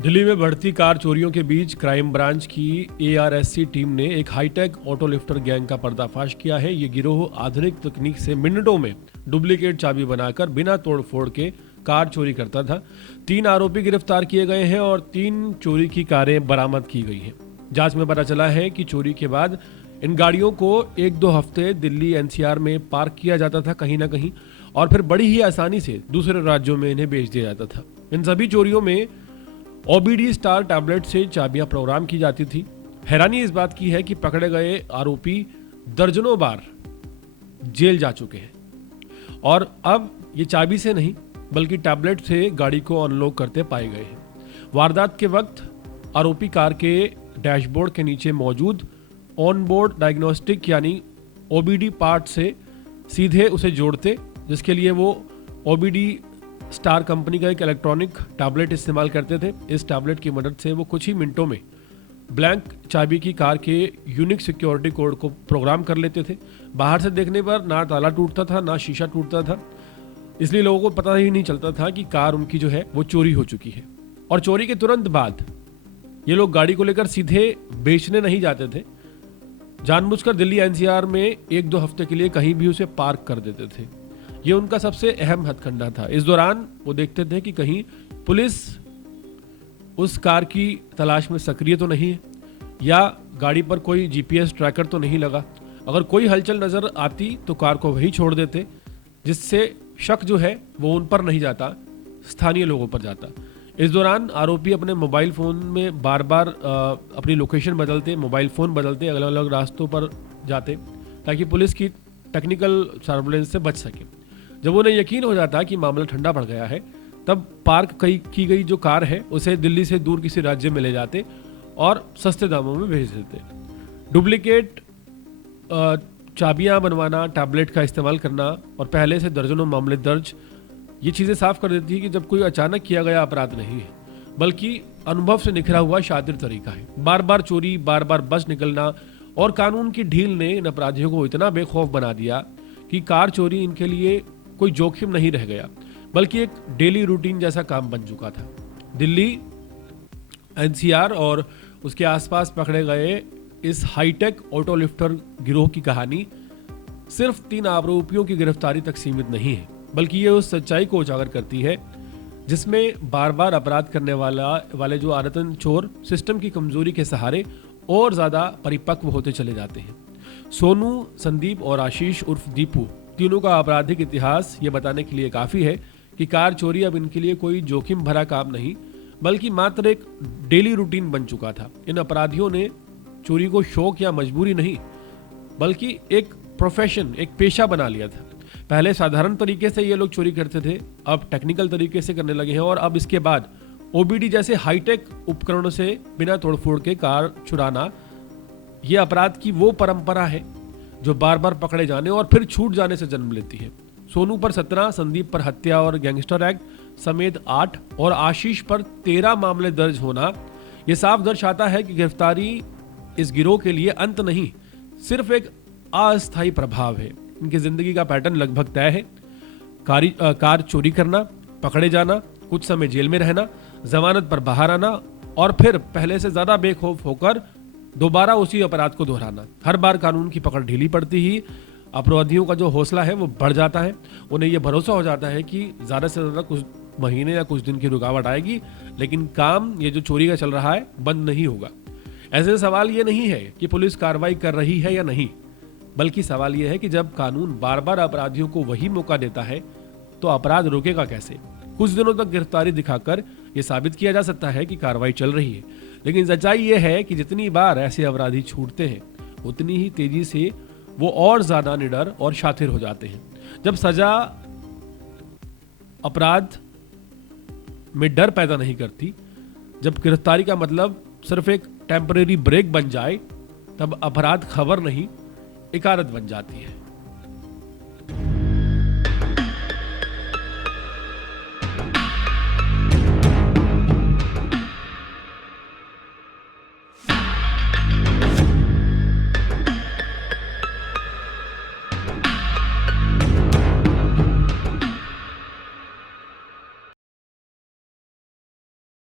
दिल्ली में बढ़ती कार चोरियों के बीच क्राइम ब्रांच की एआरएससी टीम ने एक हाईटेक ऑटो लिफ्टर गैंग का पर्दाफाश किया है। ये गिरोह आधुनिक तकनीक से मिनटों में डुप्लीकेट चाबी बनाकर बिना तोड़फोड़ के कार चोरी करता था। 3 आरोपी गिरफ्तार किए गए हैं और 3 चोरी की कारें बरामद की गई हैं। जांच में पता चला है कि चोरी के बाद इन गाड़ियों को 1-2 हफ्ते दिल्ली एनसीआर में पार्क किया जाता था कहीं ना कहीं, और फिर बड़ी ही आसानी से दूसरे राज्यों में इन्हें बेच दिया जाता था। इन सभी चोरियों में ओबीडी स्टार टैबलेट से चाबियां प्रोग्राम की जाती थी। हैरानी इस बात की है कि पकड़े गए आरोपी दर्जनों बार जेल जा चुके हैं और अब ये चाबी से नहीं बल्कि टैबलेट से गाड़ी को अनलॉक करते पाए गए हैं। वारदात के वक्त आरोपी कार के डैशबोर्ड के नीचे मौजूद ऑनबोर्ड डायग्नोस्टिक यानी ओबीडी पार्ट से सीधे उसे जोड़ते, जिसके लिए वो ओबीडी स्टार कंपनी का एक इलेक्ट्रॉनिक टैबलेट इस्तेमाल करते थे। इस टैबलेट की मदद से वो कुछ ही मिनटों में ब्लैंक चाबी की कार के यूनिक सिक्योरिटी कोड को प्रोग्राम कर लेते थे। बाहर से देखने पर ना ताला टूटता था ना शीशा टूटता था, इसलिए लोगों को पता ही नहीं चलता था कि कार उनकी जो है वो चोरी हो चुकी है। और चोरी के तुरंत बाद ये लोग गाड़ी को लेकर सीधे बेचने नहीं जाते थे, जानबूझकर दिल्ली एनसीआर में 1-2 हफ्ते के लिए कहीं भी उसे पार्क कर देते थे। ये उनका सबसे अहम हथकंडा था। इस दौरान वो देखते थे कि कहीं पुलिस उस कार की तलाश में सक्रिय तो नहीं है या गाड़ी पर कोई जीपीएस ट्रैकर तो नहीं लगा। अगर कोई हलचल नजर आती तो कार को वहीं छोड़ देते, जिससे शक जो है वो उन पर नहीं जाता, स्थानीय लोगों पर जाता। इस दौरान आरोपी अपने मोबाइल फ़ोन में बार बार अपनी लोकेशन बदलते, मोबाइल फ़ोन बदलते, अलग अलग रास्तों पर जाते ताकि पुलिस की टेक्निकल सर्वेलेंस से बच सके। जब उन्हें यकीन हो जाता कि मामला ठंडा पड़ गया है, तब पार्क की गई जो कार है उसे दिल्ली से दूर किसी राज्य में ले जाते और सस्ते दामों में भेज देते। डुप्लीकेट चाबियां बनवाना, टैबलेट का इस्तेमाल करना और पहले से दर्जनों मामले दर्ज, ये चीज़ें साफ कर देती है कि जब कोई अचानक किया गया अपराध नहीं है बल्कि अनुभव से निखरा हुआ शातिर तरीका है। बार बार चोरी, बार बार बच निकलना और कानून की ढील ने इन अपराधियों को इतना बेखौफ बना दिया कि कार चोरी इनके लिए कोई जोखिम नहीं रह गया बल्कि एक डेली रूटीन जैसा काम बन चुका था। दिल्ली एनसीआर और उसके आसपास पकड़े गए इस हाईटेक ऑटो लिफ्टर गिरोह की कहानी सिर्फ 3 आरोपियों की गिरफ्तारी तक सीमित नहीं है, बल्कि ये उस सच्चाई को उजागर करती है जिसमें बार बार अपराध करने वाले जो आदतन चोर सिस्टम की कमजोरी के सहारे और ज्यादा परिपक्व होते चले जाते हैं। सोनू, संदीप और आशीष उर्फ दीपू, तीनों का आपराधिक इतिहास ये बताने के लिए काफी है कि कार चोरी अब इनके लिए कोई जोखिम भरा काम नहीं बल्कि मात्र एक डेली रूटीन बन चुका था। इन अपराधियों ने चोरी को शौक या मजबूरी नहीं बल्कि एक प्रोफेशन, एक पेशा बना लिया था। पहले साधारण तरीके से ये लोग चोरी करते थे, अब टेक्निकल तरीके से करने लगे हैं और अब इसके बाद ओबीडी जैसे हाईटेक उपकरणों से बिना तोड़फोड़ के कार चुराना, ये अपराध की वो परंपरा है जो बार बार पकड़े जाने और फिर छूट जाने से जन्म लेती है। सोनू पर 17, संदीप पर हत्या और गैंगस्टर एक्ट समेत 8 और आशीष पर 13 मामले दर्ज होना यह साफ दर्शाता है कि गिरफ्तारी इस गिरोह के लिए अंत नहीं, सिर्फ एक अस्थायी प्रभाव है। इनकी जिंदगी का पैटर्न लगभग तय है। कार चोरी करना, पकड़े जाना, कुछ समय जेल में रहना, जमानत पर बाहर आना और फिर पहले से ज्यादा बेखौफ होकर दोबारा उसी अपराध को दोहराना। हर बार कानून की पकड़ ढीली पड़ती ही अपराधियों का जो हौसला है वो बढ़ जाता है। उन्हें यह भरोसा हो जाता है कि ज्यादा से ज्यादा कुछ महीने या कुछ दिन की रुकावट आएगी, लेकिन काम ये जो चोरी का चल रहा है बंद नहीं होगा। ऐसे सवाल ये नहीं है कि पुलिस कार्रवाई कर रही है या नहीं, बल्कि सवाल यह है कि जब कानून बार बार अपराधियों को वही मौका देता है तो अपराध रुकेगा कैसे। कुछ दिनों तक गिरफ्तारी दिखाकर यह साबित किया जा सकता है कि कार्रवाई चल रही है, लेकिन सच्चाई यह है कि जितनी बार ऐसे अपराधी छूटते हैं उतनी ही तेजी से वो और ज्यादा निडर और शातिर हो जाते हैं। जब सजा अपराध में डर पैदा नहीं करती, जब गिरफ्तारी का मतलब सिर्फ एक टेम्परेरी ब्रेक बन जाए, तब अपराध खबर नहीं, एक आदत बन जाती है।